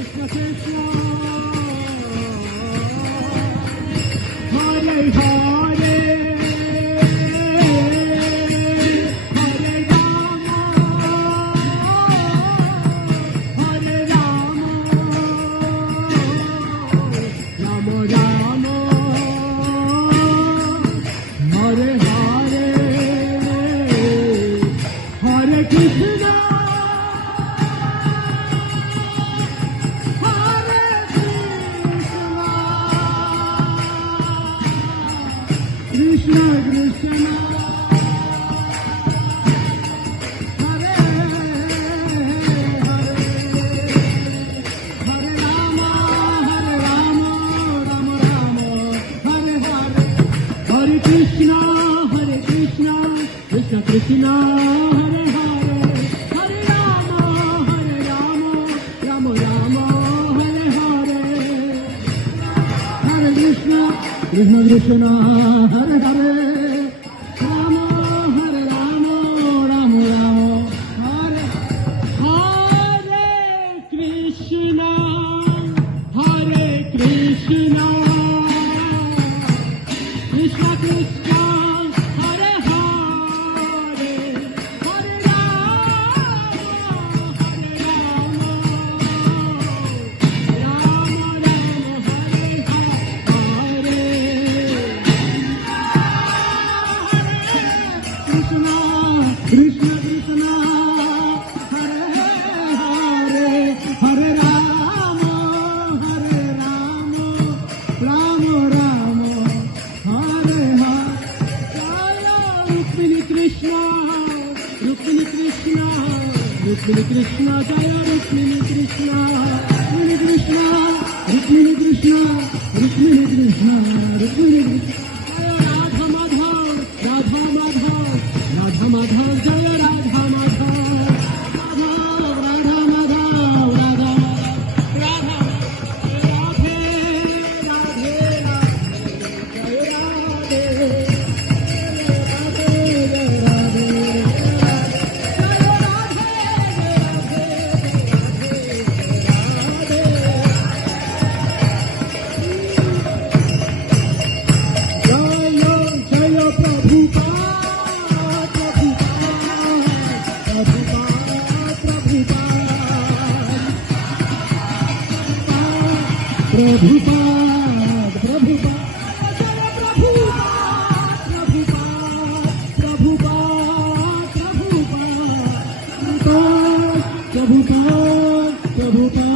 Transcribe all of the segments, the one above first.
Krishna Krishna Hare Hare Hare Rama Hare Rama Rama Rama Hare Hare Hare Krishna Krishna Krishna Hare Hare Hare Rama Hare Rama Rama Rama Hare Hare Hare Krishna Krishna Krishna Hare Hare Hare Rama Rama Rama Hare Hare Hare Krishna Krishna Hare Hare Rama Hare Rama Rama Rama Hare Hare Krishna Krishna Krishna Krishna Hare Hare Hare Rama Rama Hare Krishna Krishna Krishna Hare Hare Hare Rama Rama Rama Hare Hare Jaya Rukmini Krishna Rukmini Krishna Rukmini Krishna Jaya Rukmini Krishna Rukmini Krishna Rukmini Krishna Rukmini Krishna Rukmini Krishna Radha Madhav Radha Madhav Radha Madhav Jaya Radha Madhav Madhav Radha Madhav Radha Radha Radhe Radhe Jaya Radhe Prabhupada, Prabhupada,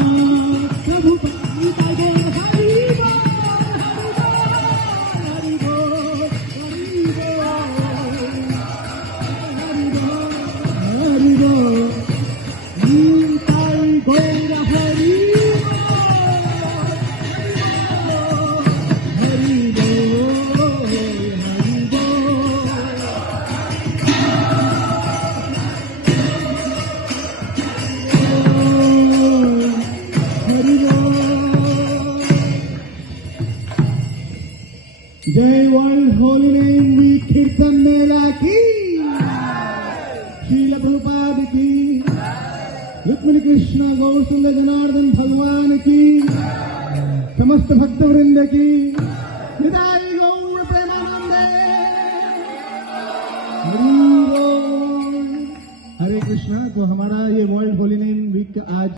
जय world holy name week कीर्तन मेला की श्रील प्रभुपाद की रुक्मिणी कृष्ण गौर सुंदर जनार्दन भगवान की समस्त भक्त वृंद की निताई गौर प्रेमानंदे हरि बोल। हरे कृष्णा। तो हमारा ये वर्ल्ड होली नेम वीक आज